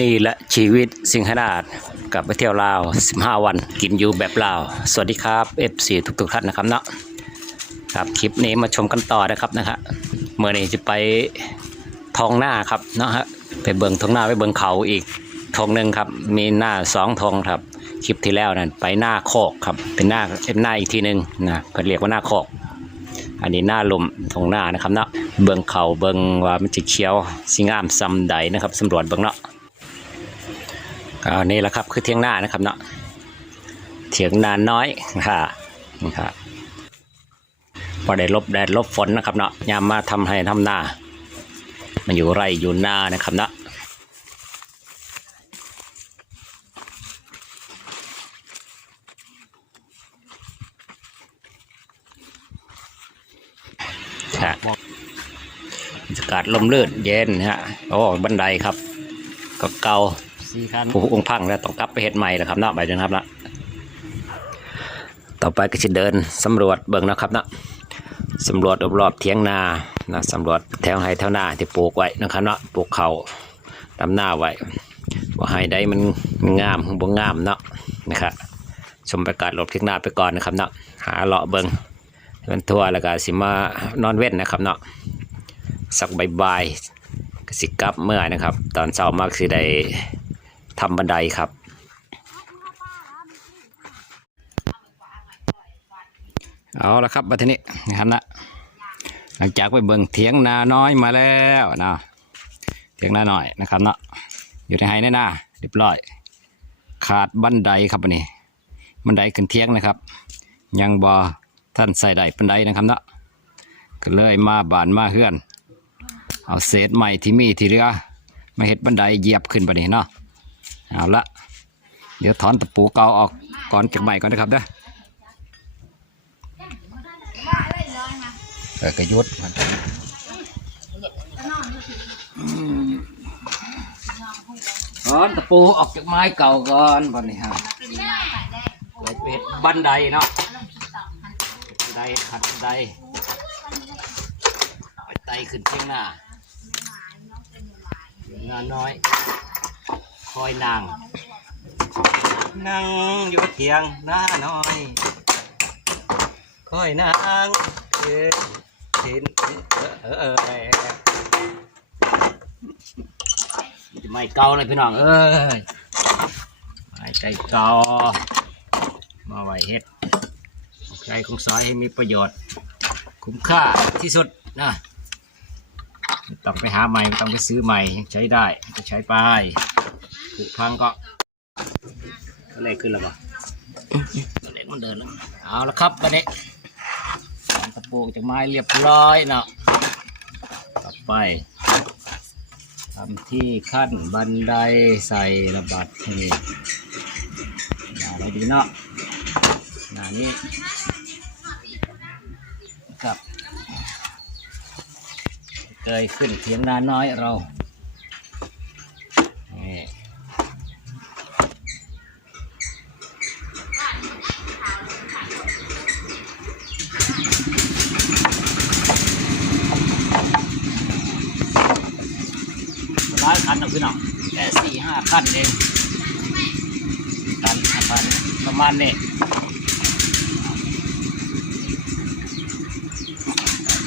นี่แหละชีวิตสิงหนาดกลับไปเที่ยวลาว 15 วันกินอยู่แบบลาว สวัสดีครับ FC ทุกๆท่านนะครับเนาะครับคลิปนี้มาชมกันต่อนะครับนะฮะเมื่อนี้จะไปทองหน้าครับเนาะฮะไปเบิงทองหน้าไปเบิงเขาอีกทองหนึ่งครับมีหน้าสองทองครับคลิปที่แล้วนั่นไปหน้าโคอกครับเป็นหน้าเป็นหน้าอีกทีหนึ่งนะก็เรียกว่าหน้าโคอก อันนี้หน้าลมตรงหน้านะครับเนาะเบิงเขาเบิงว่ามันจะเขียวสิงามซำใดนะครับสำรวจเบิงเนาะ อันนี้แหละครับคือเทียงหน้านะครับเนาะเถียงนานน้อยค่ะนี่ครับพอได้ลบแดดลบฝนนะครับเนาะยามมาทำให้ทำหน้า มันอยู่ไรอยู่หน้านะครับเนาะครับบรรยากาศลมเลื่นเย็นฮะโอ้บันไดครับก็เก่า สี่คันผู้องค์พังแล้วต้องกลับไปเฮ็ดใหม่นะครับเนาะไปจนครับนะต่อไปก็จะเดินสำรวจเบิ่งนะครับนะสำรวจรอบๆเถียงนานะสำรวจแถวไห้แถวนาที่ปลูกไว้นะครับเนาะปลูกเขาดำหน้าไว้ว่าไห้ใดมันงามบ่งามเนาะนะครับชมบรรยากาศรอบเถียงนาไปก่อนนะครับเนาะหาเลาะเบิ่งเดินทั่วแล้วก็สิมานอนเว้นนะครับเนาะสักบ่ายๆก็สิกลับเมื่อนะครับ ตอนเช้ามากสิได้ ทำบันไดครับ เอาละครับบัดทีนี้นะครับนะหลังจากไปเบิ่งเถียงนาน้อยมาแล้วนะเถียงนาน้อยนะครับเนาะอยู่ในไฮแน่นาเรียบร้อย ขาดบันไดครับอันนี้ บันไดขึ้นเถียงนะครับ ยังบอท่านใส่ได้บันไดนะครับเนาะก็เลยมาบานมาเฮือน เอาเศษใหม่ที่มีที่เหลือมาเห็ดบันไดเหยียบขึ้นไปนี่เนาะ เอาละเดี๋ยวถอนตะปูเก่าออกก่อนจากใหม่ก่อนนะครับเด้อเออกระยุดมันถอนตะปูออกจากไม้เก่าก่อนบันนี้ฮะเลยเป็ดบันไดเนาะบันไดขัดบันไดไปไต่ขึ้นเชียงหน้าเชียงหน้าน้อย คอยนางนั่งอยู่เทียงหน้าน้อย คอยนางเอ้ยเห็นเออเออเออไม่เก่าเลยพี่น้องเอ้ยไม่ใจเก่ามาไว้เฮ็ดใจของซอยให้มีประโยชน์ คุ้มค่าที่สุดนะต้องไปหาใหม่ต้องไปซื้อใหม่ใช้ได้ก็ใช้ไป ผูกพังก็ตัวเลขขึ้นแล้วป่ะตัวเลขมันเดินแล้วเอาละครับวันนี้วางตะปูจากไม้เรียบร้อยเนาะต่อไปทำที่ขั้นบันไดใส่ระบัดนี่หนาอะไรดีเนาะหนานี้ครับเกยขึ้นเถียงนาน้อยเรา นะพี่น้องแค่สี่ห้าคันเองคันคันประมาณนี้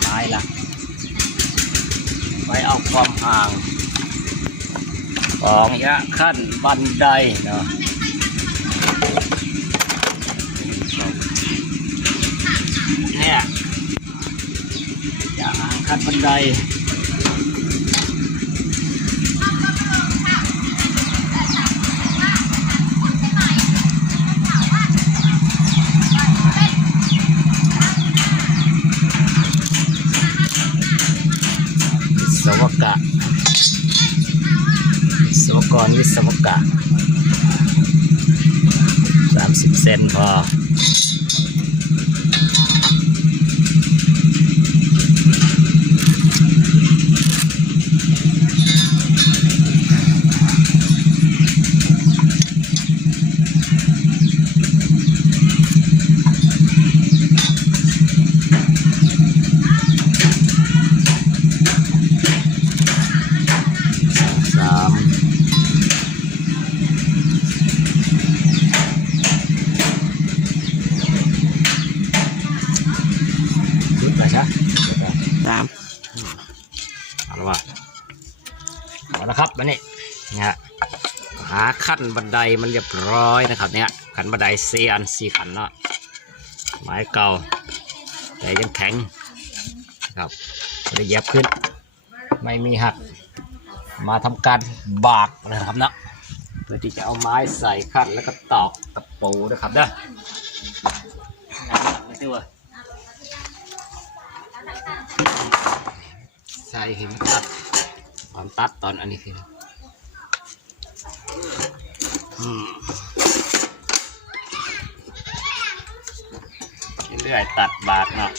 ไม้ละไปเอาความห่างของระยะขั้นบันไดเนาะเนี่ยจะห่างขั้นบันได วิศวกะสามสิบเซนพอ ขั้นบันไดมันเรียบร้อยนะครับเนี่ยขันบันไดสี่อันสี่ขันเนาะไม้เก่า แต่ยังแข็งครับได้เย็บขึ้น ไม่มีหัก มาทำการบากนะครับเนาะเพื่อที่จะเอาไม้ใส่ขั้นแล้วก็ตอกตะปูนะครับเด้อใช่ว่าใส่หินตัดตอนตัดตอนอันนี้คือ เรื่อยตัดบาดเนาะ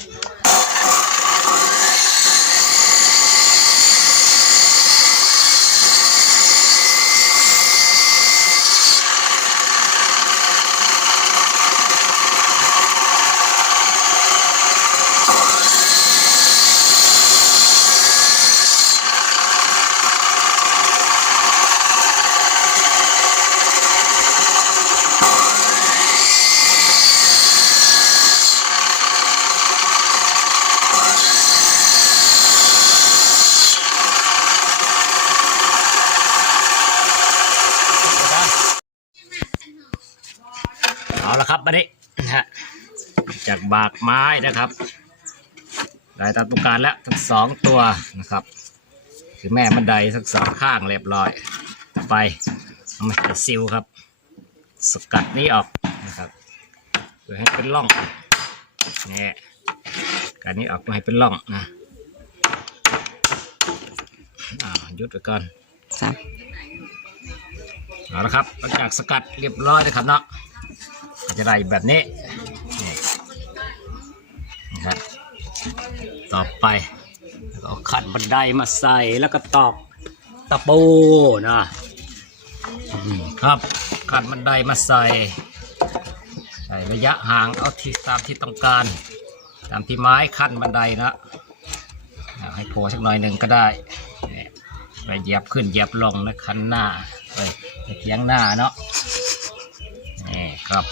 บบัดนี้นะฮะจากบากไม้นะครับได้ตามต้องการแล้วทั้งสองตัวนะครับคือแม่บันไดทั้งสองข้างเรียบร้อยต่อไปเอามาใส่ซิลครับ สกัดนี้ออกนะครับเพื่อให้เป็นร่องนี่การนี้ออกมาให้เป็นร่องนะอ่ายุดไปก่อนสามเอาละครับหลังจากสกัดเรียบร้อยนะครับเนาะก็ จะได้แบบนี้นี่นะครับต่อไปก็เอาขันบันไดมาใส่แล้วก็ตอกตะปูนะครับขันบันไดมาใส่ใส่ระยะห่างเอาที่ตามที่ต้องการ ตามที่ไม้ขั้นบันไดนะให้โผล่สักหน่อยหนึ่งก็ได้ไปเหยียบขึ้นเหยียบลงนะคันหน้าไปเทียงหน้าเนาะ ครับ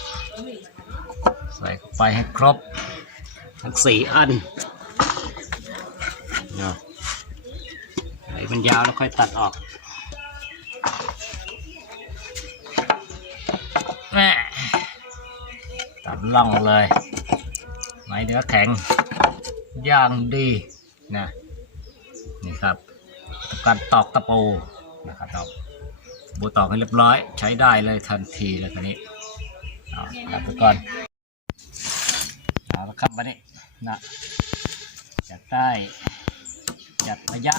ใส่เข้าไปให้ครบ ทั้งสี่อันเนาะไหนมันยาวแล้วค่อยตัดออกแม่ตัดล่องเลยไม้เนื้อแข็งย่างดีนะนี่ครับ การตอกตะปูนะครับตอกบูตอกให้เรียบร้อยใช้ได้เลยทันทีเลยคันนี้ เอาตัดไปก่อนเอาละครับมานี้นะจัดได้จัดระยะ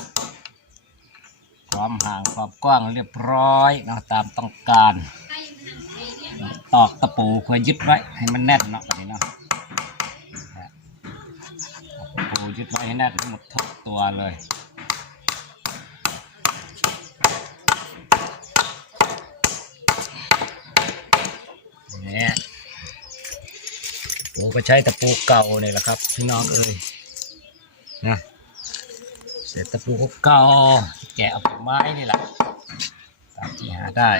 ความห่างความกว้างเรียบร้อยเนาะตามต้องการตอกตะปูเพื่อยึดไว้ให้มันแน่นเนาะแบบนี้เนาะตะปูยึดไว้ให้แน่นหมดทุกตัวเลยปู ก็ใช้ตะปูเก่าเนี่ยแหละครับ พี่น้องเอ้ยนะเสร็จตะปูเก่าแกะเอาจากไม้นี่แหละตามที่หาได้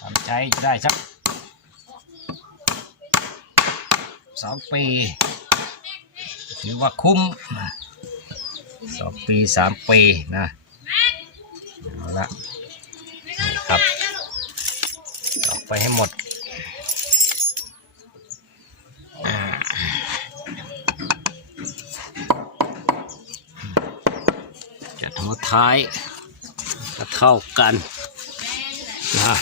ทำใจจะได้สักสองปี ถือว่าคุ้มสองปีสามปีนะเอาละ ครับออกไปให้หมดอ่าจัดหัวท้ายก็เท่ากันนะ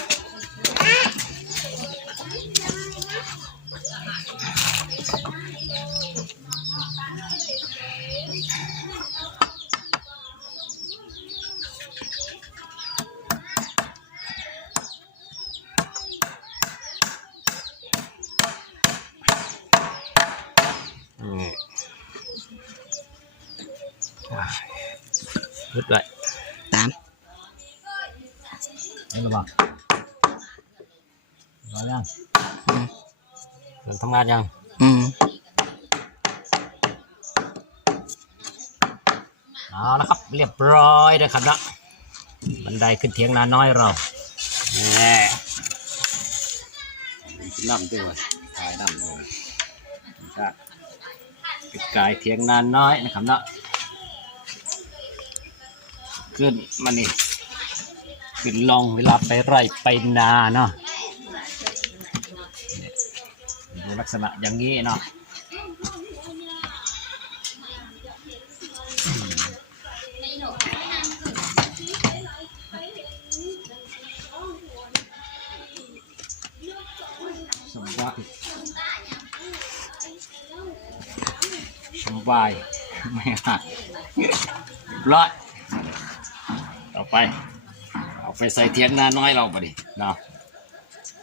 ยึดไว้สามนี่ระวังรอยังอืมเริ่มทำงานยังอืมเอาละครับ เรียบร้อยนะครับนะบันไดขึ้นเทียงนาน้อยเราแน่น้ำด้วยถ่ายน้ำลงก็เป็ดกายเทียงนานน้อยนะครับเนาะ ขึ้นมานี่ขึ้นลงเวลาไปไร่ไปนาเนาะดูลักษณะอย่างนี้เนาะสบายสบายไม่หักเรียบร้อย ต่อไป เอาไปใส่เทียนหน้าน้อยเราไปดิเนาะ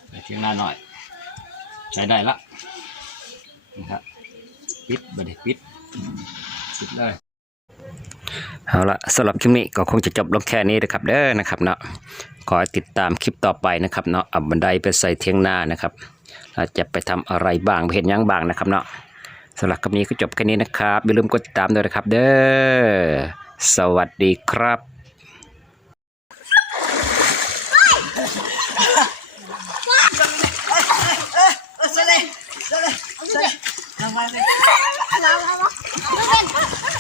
ใส่เทียนหน้าน้อย ใช้ได้ละนะครับปิดไปดิปิดปิดเลยเอาละสำหรับคลิปนี้ก็คงจะจบลงแค่นี้นะครับเด้อนะครับเนาะขอติดตามคลิปต่อไปนะครับเนาะอาบันไดไปใส่เทียงหน้านะครับเราจะไปทำอะไรบ้างไปเห็นยังบ้างนะครับเนาะสำหรับคลิปนี้ก็จบแค่นี้นะครับอย่าลืมกดติดตามด้วยนะครับ เด้อสวัสดีครับ naman eh. Alam, alam.